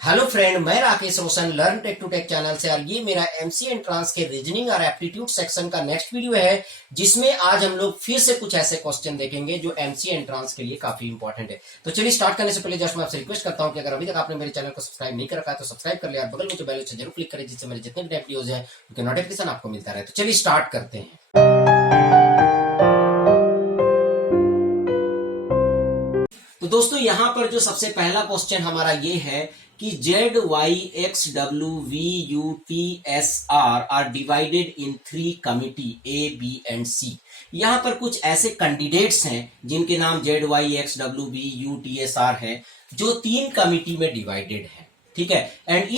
Hello friend, मैं Rakesh Roshan learn tech to tech channel से। और ये मेरा एमसी एंट्रांस के रीजनिंग और एप्टीट्यूड सेक्शन का नेक्स्ट वीडियो है, जिसमें आज हम लोग फिर से कुछ ऐसे क्वेश्चन देखेंगे जो एमसी एंट्रांस के लिए काफी इंपॉर्टेंट है। तो चलिए स्टार्ट करने से पहले जस्ट मैं आपसे रिक्वेस्ट करता हूं कि अगर अभी तक आपने मेरे चैनल को सब्सक्राइब नहीं कर रखा है तो सब्सक्राइब कर लिया और बगल में जो बेल जरूर क्लिक करें, जिससे मेरे जितने भी वीडियोज हैं उनके नोटिफिकेशन आपको मिलता रहे। तो चलिए स्टार्ट करते हैं। तो दोस्तों यहाँ पर जो सबसे पहला क्वेश्चन हमारा ये है कि Z Y X W V U T S R divided in 3 committee A B and C. यहाँ पर कुछ ऐसे कैंडिडेट्स हैं जिनके नाम Z Y X W V U T S R है, जो 3 कमिटी में डिवाइडेड है। ठीक है, and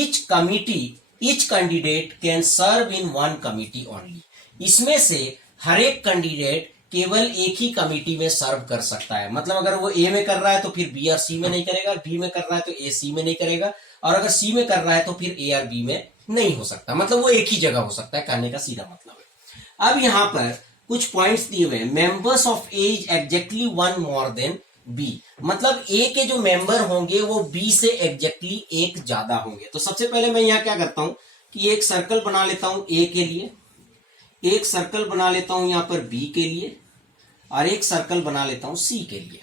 each candidate can serve in 1 committee only. इसमें से हर एक कैंडिडेट केवल एक ही कमिटी में सर्व कर सकता है। मतलब अगर वो ए में कर रहा है तो फिर बी और सी में नहीं करेगा, बी में कर रहा है तो ए सी में नहीं करेगा, और अगर सी में कर रहा है तो फिर ए और बी में नहीं हो सकता। मतलब वो एक ही जगह हो सकता है, कहने का सीधा मतलब है। अब यहां पर कुछ पॉइंट्स दिए हुए हैं। Members of A is exactly 1 more than B. मतलब ए के जो मेंबर होंगे वो बी से एग्जैक्टली एक ज्यादा होंगे। तो सबसे पहले मैं यहां क्या करता हूं कि एक सर्कल बना लेता हूं ए के लिए, एक सर्कल बना लेता हूं यहां पर बी के लिए, और एक सर्कल बना लेता हूं सी के लिए।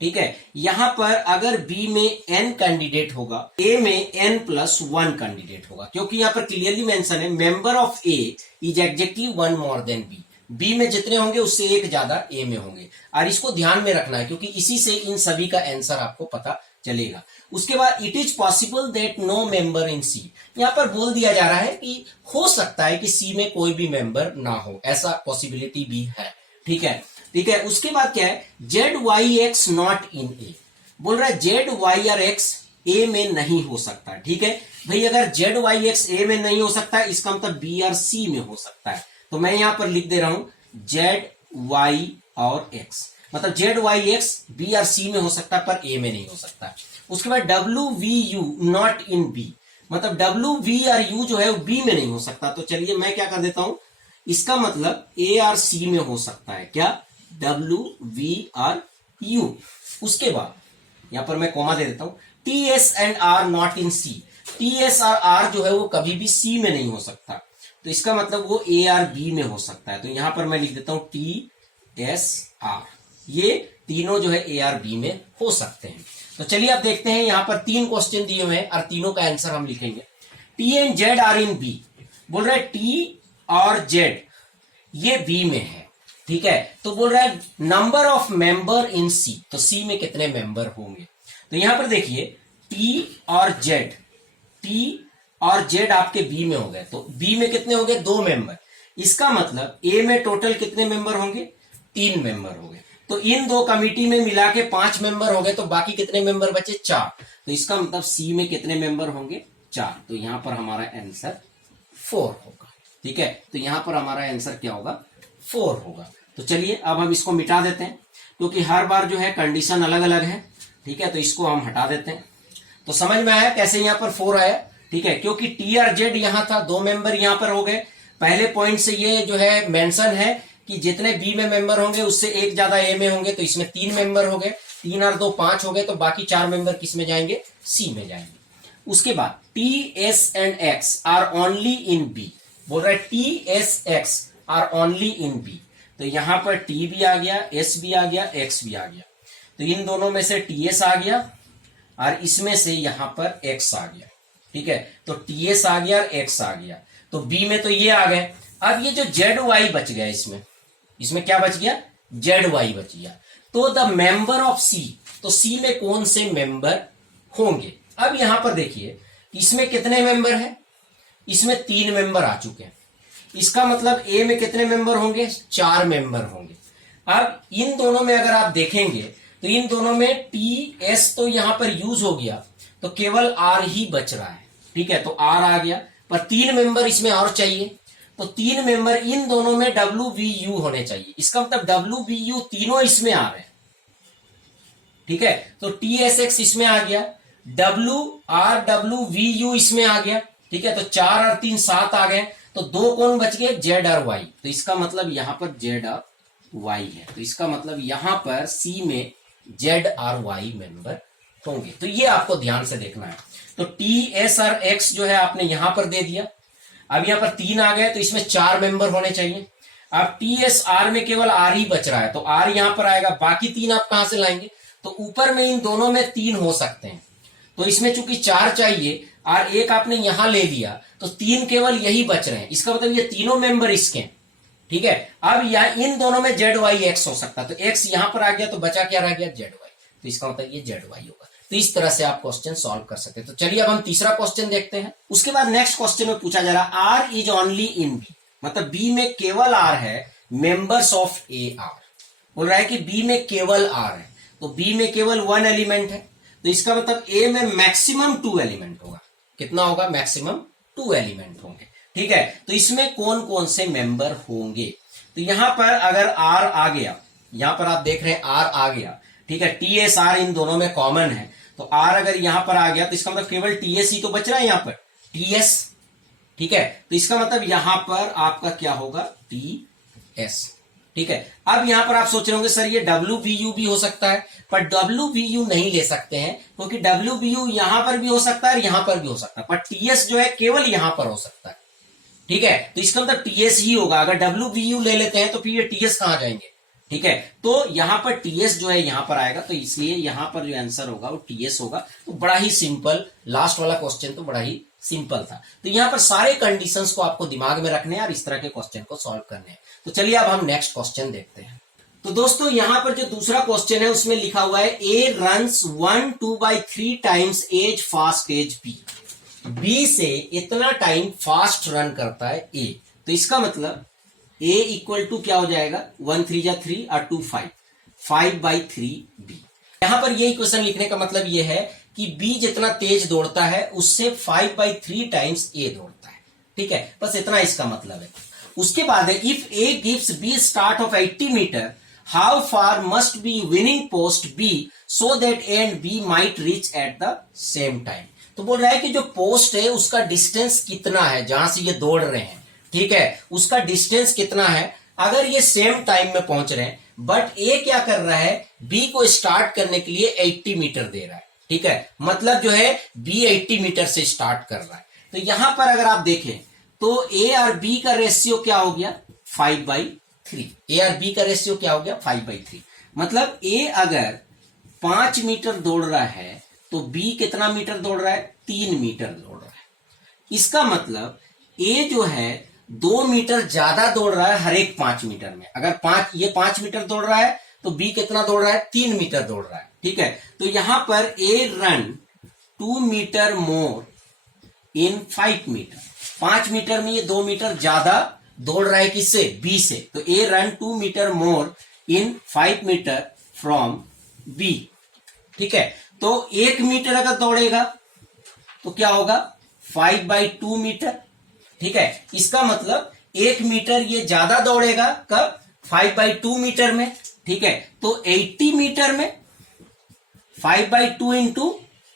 ठीक है, यहां पर अगर बी में n कैंडिडेट होगा, ए में n प्लस 1 कैंडिडेट होगा, क्योंकि यहां पर क्लियरली मेंशन है member of A is exactly 1 more than B. B में जितने होंगे उससे एक ज्यादा ए में होंगे, और इसको ध्यान में रखना है क्योंकि इसी से इन सभी का आंसर आपको पता चलेगा। उसके बाद it is possible that no member in C. यहां पर बोल दिया जा रहा है कि हो सकता है कि सी में कोई भी मेंबर ना हो, ऐसा पॉसिबिलिटी भी है। ठीक है, ठीक है। उसके बाद क्या है, Z Y X not in A. बोल रहा है जेड वाई और एक्स ए में नहीं हो सकता। ठीक है भाई, अगर जेड वाई एक्स ए में नहीं हो सकता है, इसका मतलब बी और सी में हो सकता है। तो मैं यहां पर लिख दे रहा हूं जेड वाई और एक्स, मतलब जेड वाई एक्स बी और सी में हो सकता है पर ए में नहीं हो सकता। उसके बाद W V U not in B, मतलब डब्ल्यू वी और यू जो है वो बी में नहीं हो सकता। तो चलिए मैं क्या कर देता हूं, इसका मतलब ए और सी में हो सकता है। क्या? W V R U. उसके बाद यहां पर मैं कोमा दे देता हूं, T S and R not in C. T S और आर जो है वो कभी भी सी में नहीं हो सकता, तो इसका मतलब वो ए आर बी में हो सकता है। तो यहां पर मैं लिख देता हूं टी एस आर, ये तीनों जो है ए आर बी में हो सकते हैं। तो चलिए अब देखते हैं, यहां पर 3 क्वेश्चन दिए हुए हैं और तीनों का आंसर हम लिखेंगे। T and Z R in B. बोल रहा है टी और जेड ये बी में है। ठीक है, तो बोल रहा है नंबर ऑफ मेंबर इन सी, तो सी में कितने मेंबर होंगे। तो यहां पर देखिए टी और जेड आपके बी में हो गए, तो बी में कितने हो गए? 2 मेंबर। इसका मतलब ए में टोटल कितने मेंबर होंगे? 3 मेंबर हो गए। तो इन 2 कमिटी में मिला के 5 मेंबर हो गए, तो बाकी कितने मेंबर बचे? 4। तो इसका मतलब सी में कितने मेंबर होंगे? 4। तो यहां पर हमारा आंसर 4 होगा। ठीक है, तो यहां पर हमारा आंसर क्या होगा? 4 होगा। तो चलिए अब हम इसको मिटा देते हैं, क्योंकि हर बार जो है कंडीशन अलग अलग है। ठीक है, तो इसको हम हटा देते हैं। तो समझ में आया कैसे यहां पर 4 आया? ठीक है, क्योंकि टी और जेड यहां था, 2 मेंबर यहां पर हो गए। पहले पॉइंट से ये जो है मेंशन है कि जितने बी में मेंबर होंगे उससे एक ज्यादा ए में होंगे, तो इसमें 3 मेंबर हो गए। 3 और 2 5 हो गए, तो बाकी 4 मेंबर किस में जाएंगे? सी में जाएंगे। उसके बाद T S and X R only in B. बोल रहा है T S X R only in B. तो यहां पर टी भी आ गया, एस भी आ गया, एक्स भी आ गया। तो इन दोनों में से टी एस आ गया और इसमें से यहां पर एक्स आ गया। ठीक है, तो टी एस आ गया और एक्स आ गया। तो बी में तो ये आ गए। अब ये जो जेड वाई बच गया, इसमें क्या बच गया? जेड वाई बच गया। तो द मेंबर ऑफ सी, तो सी में कौन से मेंबर होंगे? अब यहां पर देखिए इसमें कितने मेंबर हैं? इसमें 3 मेंबर आ चुके हैं। इसका मतलब ए में कितने मेंबर होंगे? 4 मेंबर होंगे। अब इन दोनों में अगर आप देखेंगे तो इन दोनों में टी एस तो यहां पर यूज हो गया, तो केवल आर ही बच रहा है। ठीक है, तो आर आ गया, पर 3 मेंबर इसमें और चाहिए। तो 3 मेंबर इन दोनों में डब्ल्यू वी यू होने चाहिए। इसका मतलब डब्ल्यू वी यू तीनों इसमें आ रहे हैं। ठीक है, तो टी एस एक्स इसमें आ गया, डब्ल्यू वी यू इसमें आ गया। ठीक है, तो 4 और 3 7 आ गए। तो 2 कौन बच गए? जेड और वाई। तो इसका मतलब यहां पर जेड और वाई है। तो इसका मतलब यहां पर सी में जेड और वाई मेंबर होंगे। तो ये आपको ध्यान से देखना है। तो टी एस और एक्स जो है आपने यहां पर दे दिया। अब यहां पर 3 आ गए तो इसमें 4 मेंबर होने चाहिए। अब टी एस आर में केवल आर ही बच रहा है, तो आर यहां पर आएगा, बाकी 3 आप कहां से लाएंगे? तो ऊपर में इन दोनों में 3 हो सकते हैं, तो इसमें चूंकि 4 चाहिए और एक आपने यहां ले लिया, तो 3 केवल यही बच रहे हैं। इसका मतलब ये तीनों मेंबर इसके हैं, ठीक है। अब यह इन दोनों में जेड वाई एक्स हो सकता है, तो एक्स यहां पर आ गया तो बचा क्या रह गया? Z Y. तो इसका मतलब ये जेड वाई होगा। तो इस तरह से आप क्वेश्चन सॉल्व कर सकते हैं। तो चलिए अब हम तीसरा क्वेश्चन देखते हैं। उसके बाद नेक्स्ट क्वेश्चन में पूछा जा रहा है R is only in B, मतलब बी में केवल आर है, मेंबर्स ऑफ ए आर। बोल रहा है कि बी में केवल आर है, तो बी में केवल 1 एलिमेंट है, तो इसका मतलब ए में मैक्सिमम 2 एलिमेंट होगा। कितना होगा? मैक्सिमम 2 एलिमेंट होंगे, ठीक है। तो इसमें कौन कौन से मेंबर होंगे? तो यहां पर अगर आर आ गया, यहां पर आप देख रहे हैं आर आ गया, ठीक है। टी एस आर इन दोनों में कॉमन है, तो आर अगर यहां पर आ गया तो इसका मतलब केवल टी एस ही तो बच रहा है यहां पर, टी एस, ठीक है। तो इसका मतलब यहां पर आपका क्या होगा? टी एस, ठीक है। अब यहां पर आप सोच रहे होंगे सर ये डब्ल्यू वी यू भी हो सकता है, पर डब्ल्यू वी यू नहीं ले सकते हैं, क्योंकि डब्ल्यू वी यू यहां पर भी हो सकता है और यहां पर भी हो सकता है, पर टीएस जो है केवल यहां पर हो सकता है, ठीक है। तो इसका मतलब टीएस ही होगा। अगर डब्ल्यू वी यू ले लेते हैं तो फिर ये टीएस कहां जाएंगे, ठीक है। तो यहां पर टीएस जो है यहां पर आएगा, तो इसलिए यहां पर जो आंसर होगा वो टीएस होगा। तो बड़ा ही सिंपल, लास्ट वाला क्वेश्चन तो बड़ा ही सिंपल था। तो यहां पर सारे कंडीशंस को आपको दिमाग में रखने हैं और इस तरह के क्वेश्चन को सॉल्व करने हैं। तो चलिए अब हम नेक्स्ट क्वेश्चन देखते हैं। तो दोस्तों यहां पर जो दूसरा क्वेश्चन है उसमें लिखा हुआ है A runs 1/2/3 times as fast as B. B से इतना टाइम फास्ट रन करता है ए, तो इसका मतलब ए इक्वल टू क्या हो जाएगा? 1 3 जा 3 और 2 5, 5/3 बी। यहां पर ये इक्वेशन लिखने का मतलब ये है कि बी जितना तेज दौड़ता है उससे 5/3 टाइम्स ए दौड़ता है, ठीक है। बस इतना इसका मतलब है। उसके बाद है if A gives B start of 80 metre, how far must B winning post be so that A and B might reach at the same time. तो बोल रहा है कि जो पोस्ट है उसका डिस्टेंस कितना है जहां से ये दौड़ रहे हैं, ठीक है, उसका डिस्टेंस कितना है अगर ये सेम टाइम में पहुंच रहे हैं। बट ए क्या कर रहा है? बी को स्टार्ट करने के लिए 80 मीटर दे रहा है, ठीक है। मतलब जो है बी 80 मीटर से स्टार्ट कर रहा है। तो यहां पर अगर आप देखें तो ए और बी का रेशियो क्या हो गया? 5/3। ए और बी का रेशियो क्या हो गया? 5/3। मतलब ए अगर 5 मीटर दौड़ रहा है तो बी कितना मीटर दौड़ रहा है? 3 मीटर दौड़ रहा है। इसका मतलब ए जो है 2 मीटर ज्यादा दौड़ रहा है हर एक 5 मीटर में। अगर ये 5 मीटर दौड़ रहा है तो बी कितना दौड़ रहा है? 3 मीटर दौड़ रहा है, ठीक है। तो यहां पर ए run 2 meter more in 5 metre. 5 metre में ये 2 मीटर ज्यादा दौड़ रहा है किससे? बी से। तो A run 2 meter more in 5 meter from B, ठीक है। तो 1 मीटर अगर दौड़ेगा तो क्या होगा? 5/2 मीटर, ठीक है। इसका मतलब 1 मीटर ये ज्यादा दौड़ेगा कब? 5/2 मीटर में, ठीक है। तो 80 मीटर में 5/2 इंटू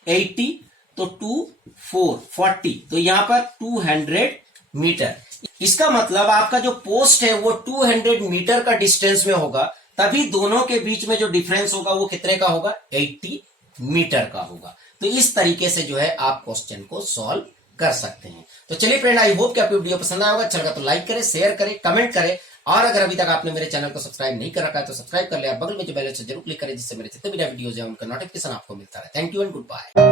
80, तो 2 4 40, तो यहां पर 200 मीटर। इसका मतलब आपका जो पोस्ट है वो 200 मीटर का डिस्टेंस में होगा, तभी दोनों के बीच में जो डिफरेंस होगा वो कितने का होगा? 80 मीटर का होगा। तो इस तरीके से जो है आप क्वेश्चन को सॉल्व कर सकते हैं। तो चलिए फ्रेंड, आई होप कि आपको वीडियो पसंद आया होगा। अच्छा लगा तो लाइक करें, शेयर करें, कमेंट करें, और अगर अभी तक आपने मेरे चैनल को सब्सक्राइब नहीं कर रखा है तो सब्सक्राइब कर ले, बगल में जो बेल आइकन जरूर क्लिक करें, जिससे मेरे जितने भी वीडियोज है उनका नोटिफिकेशन आपको मिलता है। Thank you and good bye.